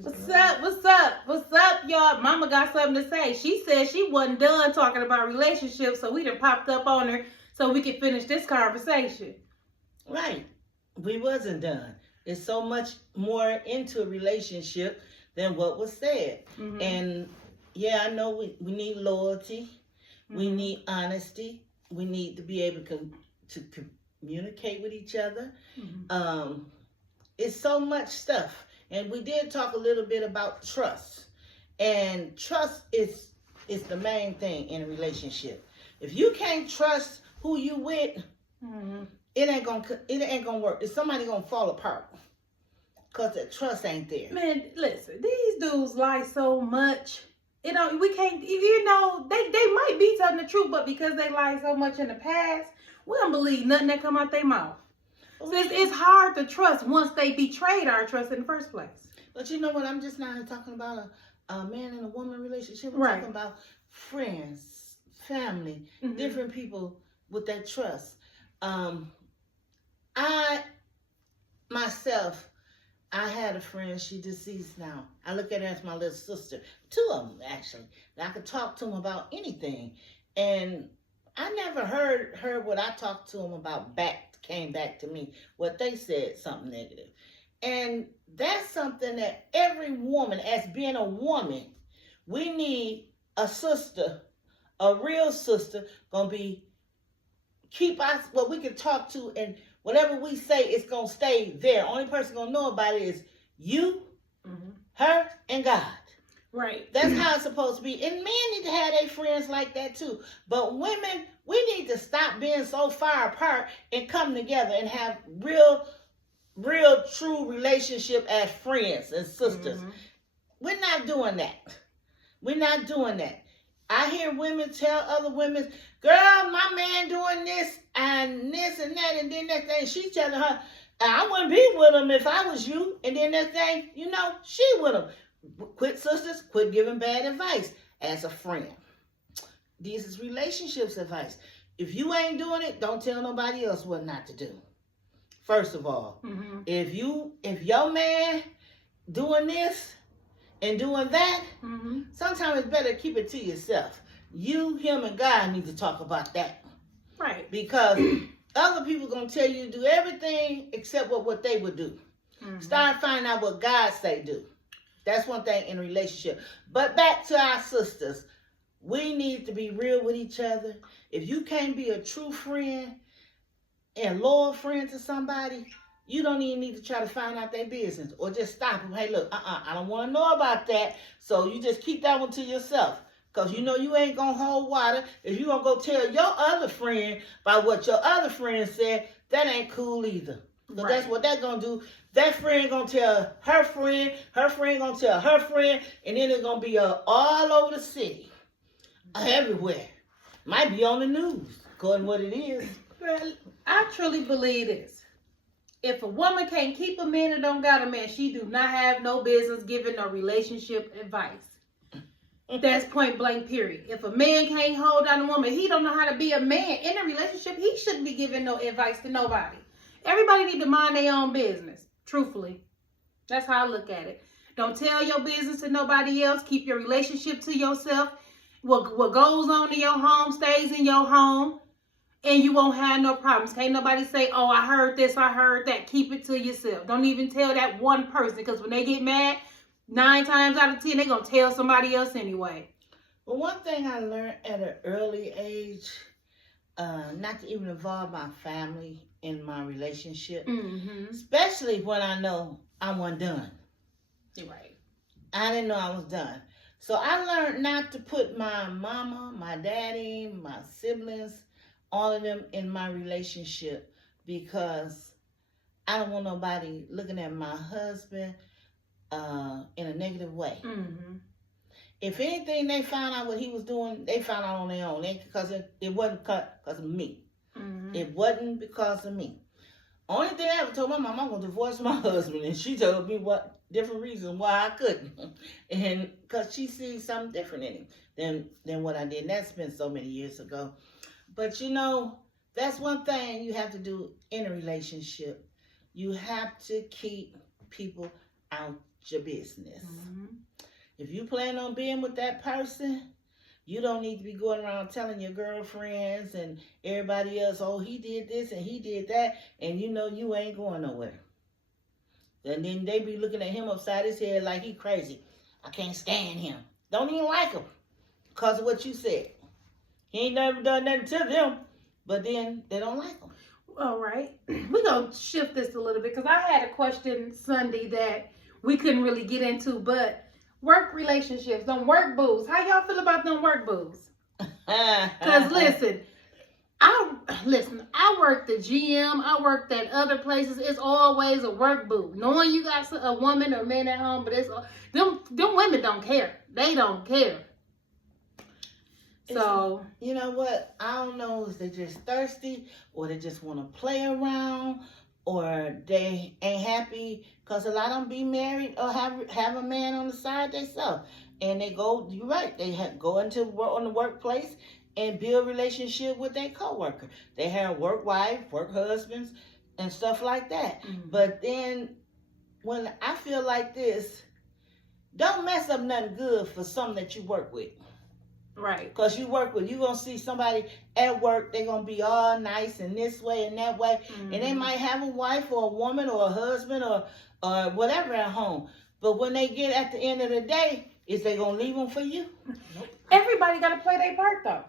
What's up? What's up? What's up, y'all? Mama got something to say. She said she wasn't done talking about relationships, so we done popped up on her so we could finish this conversation. Right. We wasn't done. It's so much more into a relationship than what was said. Mm-hmm. And yeah, I know we need loyalty. Mm-hmm. We need honesty. We need to be able to communicate with each other. Mm-hmm. It's so much stuff. And we did talk a little bit about trust. And trust is the main thing in a relationship. If you can't trust who you with, mm-hmm. it ain't gonna work. It's somebody gonna fall apart. Cause the trust ain't there. Man, listen, these dudes lie so much. We can't, they might be telling the truth, but because they lied so much in the past, we don't believe nothing that come out their mouth. So it's hard to trust once they betrayed our trust in the first place. But you know what? I'm just not talking about a man and a woman relationship. I'm talking about friends, family, mm-hmm. different people with that trust. I had a friend, she deceased now. I look at her as my little sister. 2 of them, actually. I could talk to them about anything. And I never heard what I talked to them about came back to me. What they said, something negative. And that's something that every woman, as being a woman, we need a sister, a real sister, keep us what we can talk to, and whatever we say, it's going to stay there. Only person going to know about it is you, mm-hmm. her, and God. Right. That's how it's supposed to be. And men need to have their friends like that too. But women, we need to stop being so far apart and come together and have real, true relationship as friends and sisters. Mm-hmm. We're not doing that. We're not doing that. I hear women tell other women, girl, my man doing this and that, and then that thing. She's telling her, I wouldn't be with him if I was you. And then that thing, she with him. Quit, sisters, quit giving bad advice as a friend. This is relationships advice. If you ain't doing it, don't tell nobody else what not to do. First of all, mm-hmm. if your man doing this and doing that, mm-hmm. sometimes it's better to keep it to yourself. You, him, and God need to talk about that. Right. Because other people going to tell you to do everything except what they would do. Mm-hmm. Start finding out what God say do. That's one thing in a relationship. But back to our sisters. We need to be real with each other. If you can't be a true friend and loyal friend to somebody, you don't even need to try to find out their business. Or just stop them. Hey, look, I don't want to know about that. So you just keep that one to yourself. Because you ain't going to hold water. If you going to go tell your other friend about what your other friend said, that ain't cool either. So that's what that's going to do. That friend going to tell her friend going to tell her friend, and then it's going to be all over the city, everywhere. Might be on the news, according to what it is. Well, I truly believe this. If a woman can't keep a man and don't got a man, she do not have no business giving no relationship advice. That's point blank, period. If a man can't hold down a woman, he don't know how to be a man in a relationship. He shouldn't be giving no advice to nobody. Everybody need to mind their own business, truthfully. That's how I look at it. Don't tell your business to nobody else. Keep your relationship to yourself. What goes on in your home stays in your home, and you won't have no problems. Can't nobody say, oh, I heard this, I heard that. Keep it to yourself. Don't even tell that one person, because when they get mad, 9 times out of 10, they're going to tell somebody else anyway. Well, one thing I learned at an early age, not to even involve my family in my relationship, mm-hmm. especially when I know I wasn't done. You're right. I didn't know I was done. So I learned not to put my mama, my daddy, my siblings, all of them in my relationship, because I don't want nobody looking at my husband in a negative way. Mm-hmm. If anything, they found out what he was doing, they found out on their own. Because it wasn't because of me. Mm-hmm. It wasn't because of me. Only thing I ever told my mom, I'm going to divorce my husband. And she told me what different reasons why I couldn't. And because she sees something different in him than what I did. And that's been so many years ago. But that's one thing you have to do in a relationship. You have to keep people out your business. Mm-hmm. If you plan on being with that person, you don't need to be going around telling your girlfriends and everybody else, oh, he did this and he did that, and you know you ain't going nowhere. And then they be looking at him upside his head like he crazy. I can't stand him. Don't even like him because of what you said. He ain't never done nothing to them, but then they don't like him. All right. We're going to shift this a little bit because I had a question Sunday that we couldn't really get into, but work relationships, them work boos. How y'all feel about them work boos? Because listen, I worked at GM, I worked at other places. It's always a work boo. Knowing you got a woman or man at home, but it's them women don't care. They don't care. So you know what? I don't know if they're just thirsty or they just want to play around or they ain't happy because a lot of them be married or have a man on the side themselves. And they go, you're right, they go into work on the workplace and build relationship with their coworker. They have work wife, work husbands, and stuff like that. Mm-hmm. But then when I feel like this, don't mess up nothing good for something that you work with. Right. Because you work with, you're going to see somebody at work, they're going to be all nice and this way and that way. Mm-hmm. And they might have a wife or a woman or a husband or whatever at home. But when they get at the end of the day, is they going to leave them for you? Nope. Everybody got to play their part, though.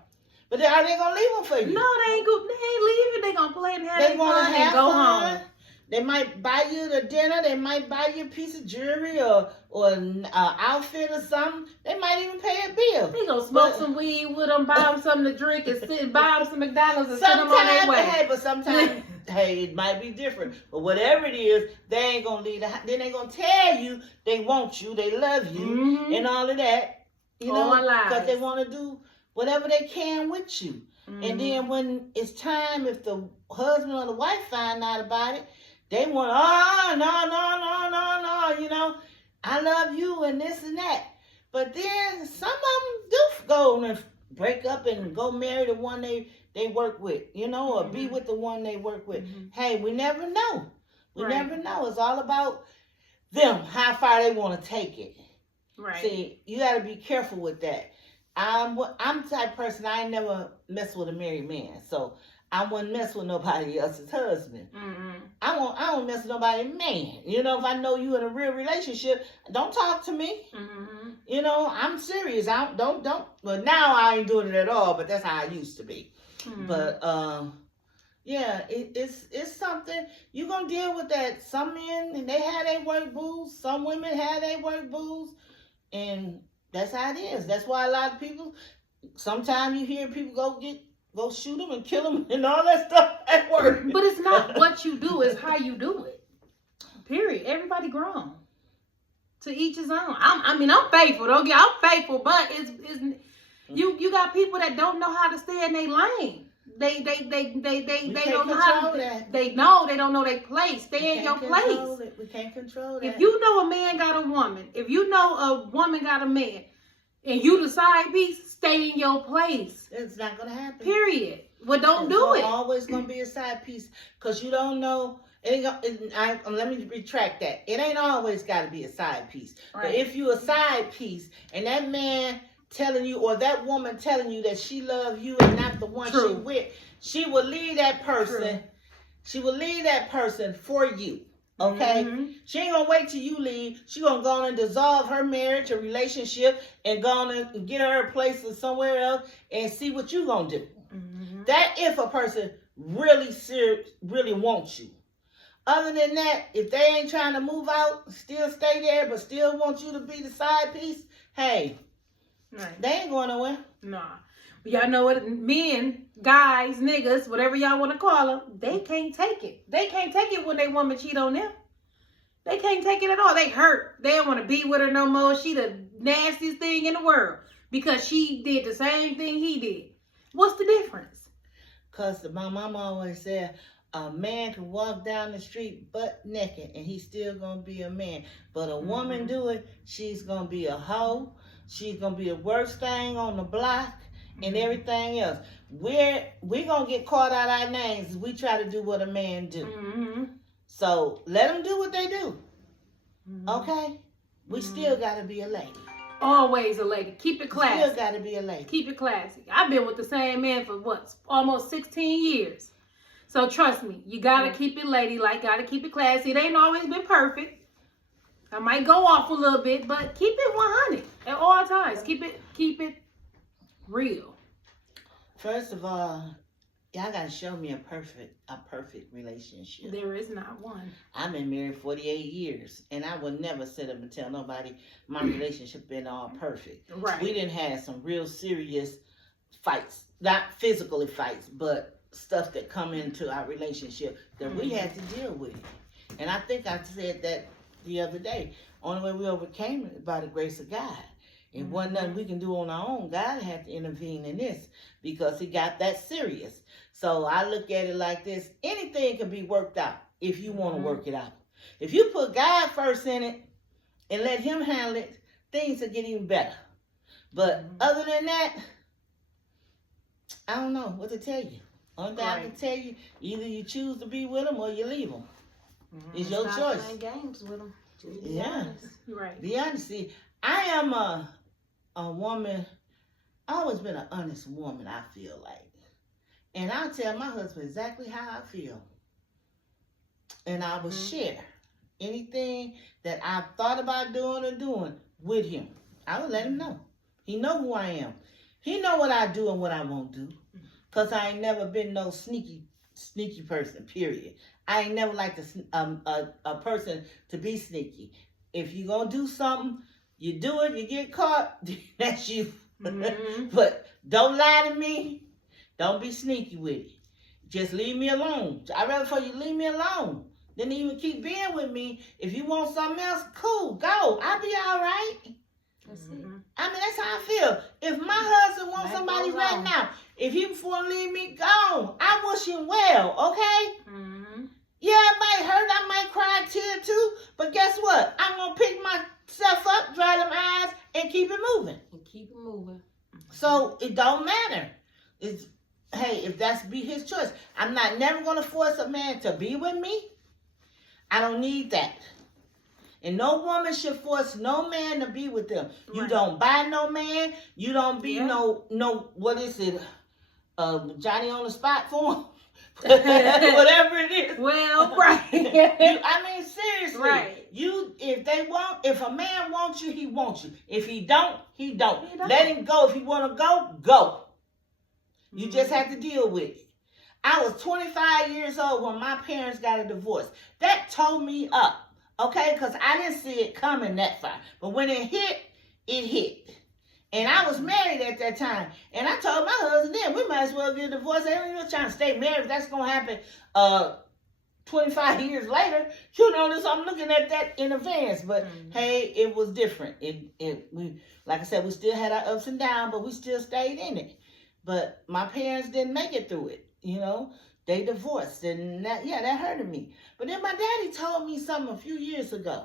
But are they going to leave them for you? No, they ain't leaving. They going to play and have They their want fun to have and go fun. home. They might buy you the dinner. They might buy you a piece of jewelry or an outfit or something. They might even pay a bill. They gonna smoke some weed with them, buy them something to drink, and buy them some McDonald's and send them on their way. Hey, but sometimes, hey, it might be different. But whatever it is, they ain't gonna leave. Then they gonna tell you they want you, they love you, Mm-hmm. and all of that. You All know, lies. because they want to do whatever they can with you. Mm-hmm. And then when it's time, if the husband or the wife find out about it, they want, no, you know, I love you and this and that. But then some of them do go and break up and go marry the one they work with, you know, or be with the one they work with. Mm-hmm. Hey, we never know. We Right. never know. It's all about them, how far they want to take it. Right. See, you got to be careful with that. I'm the type of person, I ain't never mess with a married man. So I wouldn't mess with nobody else's husband. Mm-hmm. I won't mess with nobody man. You know, if I know you in a real relationship, don't talk to me. Mm-hmm. You know, I'm serious. Don't. Well, now I ain't doing it at all, but that's how I used to be. Mm-hmm. But yeah, it's something you're gonna deal with that. Some men they have their work booze. Some women have their work booze, and that's how it is. That's why a lot of people. Sometimes you hear people go shoot them and kill them and all that stuff at work. But it's not what you do, it's how you do it. Period. Everybody grown. To each his own. I'm faithful. Don't get. I'm faithful, but it's you got people that don't know how to stay in their lane. They don't know how to. That. They don't know their place. Stay in your place. We can't control that. If you know a man got a woman, if you know a woman got a man, and you the side piece, stay in your place. It's not gonna happen. Period. Well, don't do it. It's always gonna be a side piece because you don't know. Let me retract that. It ain't always got to be a side piece. Right. But if you a side piece and that man telling you or that woman telling you that she love you and not the one True. she with, she will leave that person. True. She will leave that person for you. Okay? Mm-hmm. She ain't gonna wait till you leave. She gonna go on and dissolve her marriage or relationship and go on and get her a place or somewhere else and see what you gonna do. Mm-hmm. That if a person really wants you. Other than that, if they ain't trying to move out, still stay there, but still want you to be the side piece, hey, Right. they ain't going nowhere. Nah. Y'all know what? Men, guys, niggas, whatever y'all want to call them, they can't take it. They can't take it when they woman cheat on them. They can't take it at all. They hurt. They don't want to be with her no more. She the nastiest thing in the world because she did the same thing he did. What's the difference? Because my mama always said, a man can walk down the street butt naked and he's still going to be a man. But a woman do it, she's going to be a hoe. She's going to be the worst thing on the block and everything else. We're going to get caught out our names if we try to do what a man do. Mm-hmm. So let them do what they do. Okay? We still got to be a lady. Always a lady. Keep it classy. Still got to be a lady. Keep it classy. I've been with the same man for almost 16 years. So trust me, you gotta keep it ladylike, gotta keep it classy. It ain't always been perfect. I might go off a little bit, but keep it 100 at all times. Keep it real. First of all, y'all gotta show me a perfect relationship. There is not one. I've been married 48 years, and I would never sit up and tell nobody my relationship been all perfect. Right. We didn't have some real serious fights, not physically fights, but stuff that come into our relationship that we had to deal with. And I think I said that the other day. Only way we overcame it by the grace of God. It wasn't nothing we can do on our own. God had to intervene in this because he got that serious. So I look at it like this. Anything can be worked out if you want to work it out. If you put God first in it and let him handle it, things will get even better. But other than that, I don't know what to tell you. Only thing I can tell you, either you choose to be with them or you leave them. It's your choice. Playing games with them. Honest. Right. Be honest. See, I am a woman. I've always been an honest woman, I feel like. And I'll tell my husband exactly how I feel. And I will share anything that I've thought about doing with him. I will let him know. He know who I am. He know what I do and what I won't do. Because I ain't never been no sneaky person, period. I ain't never liked a person to be sneaky. If you going to do something, you do it, you get caught, that's you. But don't lie to me. Don't be sneaky with it. Just leave me alone. I'd rather for you leave me alone than even keep being with me. If you want something else, cool, go. I'll be all right. That's it. I mean, that's how I feel. If my husband wants somebody right now, if he want to leave me, go. I wish him well, okay? Yeah, it might hurt. I might cry a tear too. But guess what? I'm going to pick myself up, dry them eyes, and keep it moving. So it don't matter. Hey, if that's be his choice. I'm never going to force a man to be with me. I don't need that. And no woman should force no man to be with them. You don't buy no man. You don't be no, what is it? Johnny on the spot for him? Whatever it is. Well, right. I mean, seriously. Right. If a man wants you, he wants you. If he don't, he don't. Let him go. If he want to go, go. You just have to deal with it. I was 25 years old when my parents got a divorce. That tore me up. Okay, because I didn't see it coming that far. But when it hit, it hit. And I was married at that time. And I told my husband then, we might as well get a divorce. I ain't even trying to stay married. If that's going to happen 25 years later, I'm looking at that in advance. But hey, it was different. We, like I said, we still had our ups and downs, but we still stayed in it. But my parents didn't make it through it, They divorced, and that hurted me. But then my daddy told me something a few years ago.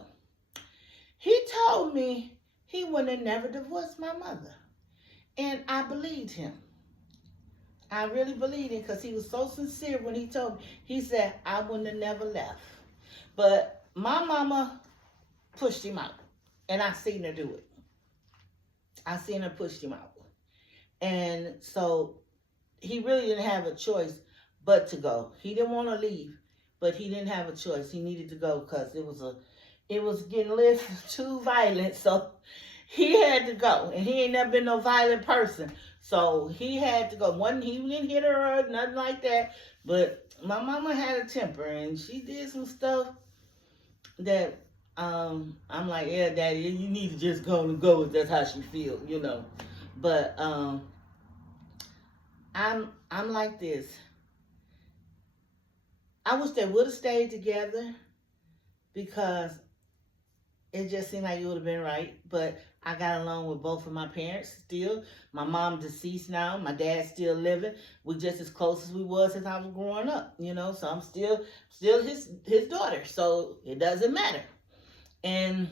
He told me he would have never divorced my mother. And I believed him. I really believed him because he was so sincere when he told me. He said, I wouldn't have never left. But my mama pushed him out. And I seen her do it. I seen her push him out. And so he really didn't have a choice but to go. He didn't want to leave, but he didn't have a choice. He needed to go because it was getting a little too violent. So he had to go, and he ain't never been no violent person. So he had to go. He didn't hit her or nothing like that, but my mama had a temper, and she did some stuff that I'm like, yeah, Daddy, you need to just go if that's how she feels, But I'm like this. I wish they would have stayed together because it just seemed like it would have been right. But I got along with both of my parents still. My mom deceased now. My dad's still living. We're just as close as we was since I was growing up, So I'm still his daughter. So it doesn't matter. And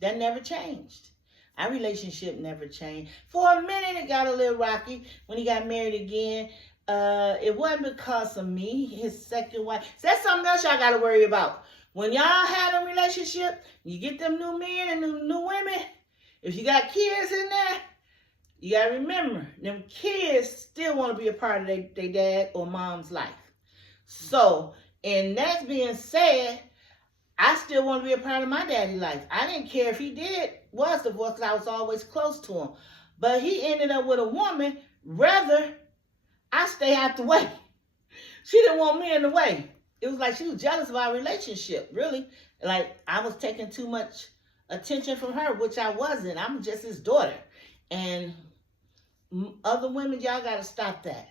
that never changed. Our relationship never changed. For a minute, it got a little rocky when he got married again. It wasn't because of me, his second wife. So that's something else y'all got to worry about. When y'all have a relationship, you get them new men and them new women. If you got kids in there, you gotta remember, them kids still want to be a part of their dad or mom's life. So, and that's being said, I still want to be a part of my daddy's life. I didn't care if he was divorced, because I was always close to him. But he ended up with a woman, rather I stay out the way. She didn't want me in the way. It was like she was jealous of our relationship, really. Like I was taking too much attention from her, which I wasn't. I'm just his daughter. And other women, y'all got to stop that.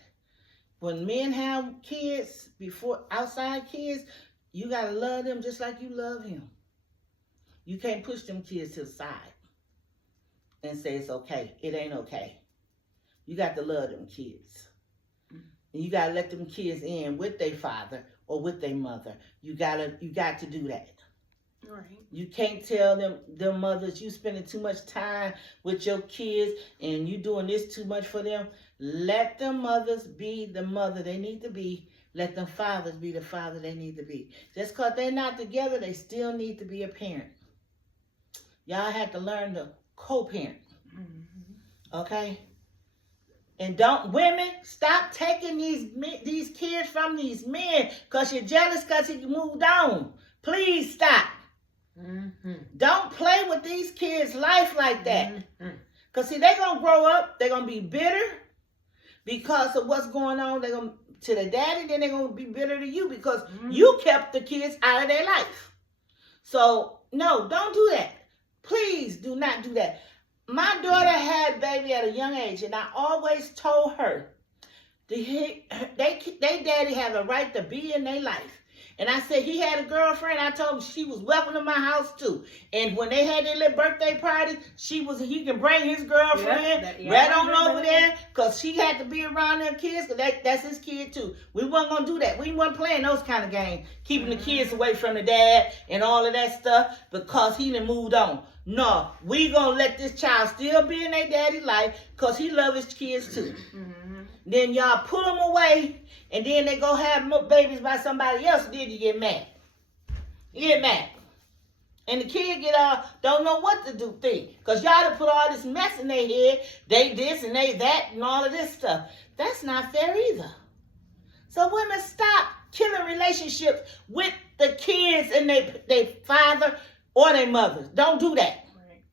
When men have kids, before outside kids, you got to love them just like you love him. You can't push them kids to the side and say it's okay. It ain't okay. You got to love them kids. And you got to let them kids in with their father or with their mother. You got to do that. Right. You can't tell them mothers you spending too much time with your kids and you doing this too much for them. Let them mothers be the mother they need to be. Let them fathers be the father they need to be. Just because they're not together, they still need to be a parent. Y'all have to learn to co-parent. Mm-hmm. Okay? And women, stop taking these kids from these men because you're jealous because he moved on. Please stop. Mm-hmm. Don't play with these kids' life like that. Because see, they're going to grow up, they're going to be bitter because of what's going on. They're going to their daddy, then they're going to be bitter to you because you kept the kids out of their life. So, no, don't do that. Please do not do that. My daughter had baby at a young age, and I always told her, they daddy have a right to be in their life. And I said, he had a girlfriend. I told him she was welcome to my house too. And when they had their little birthday party, he can bring his girlfriend right on over there because she had to be around them kids because that's his kid too. We weren't going to do that. We weren't playing those kind of games, keeping the kids away from the dad and all of that stuff because he done moved on. No, we going to let this child still be in their daddy's life because he loves his kids too. Mm-hmm. Then y'all pull them away and then they go have babies by somebody else, and then you get mad. You get mad. And the kid don't know what to do, because y'all done put all this mess in their head. They this and they that and all of this stuff. That's not fair either. So women, stop killing relationships with the kids and their father or their mothers. Don't do that. Right.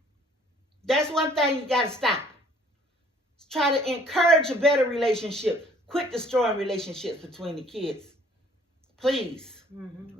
That's one thing you got to stop. Try to encourage a better relationship. Quit destroying relationships between the kids. Please. Mm-hmm.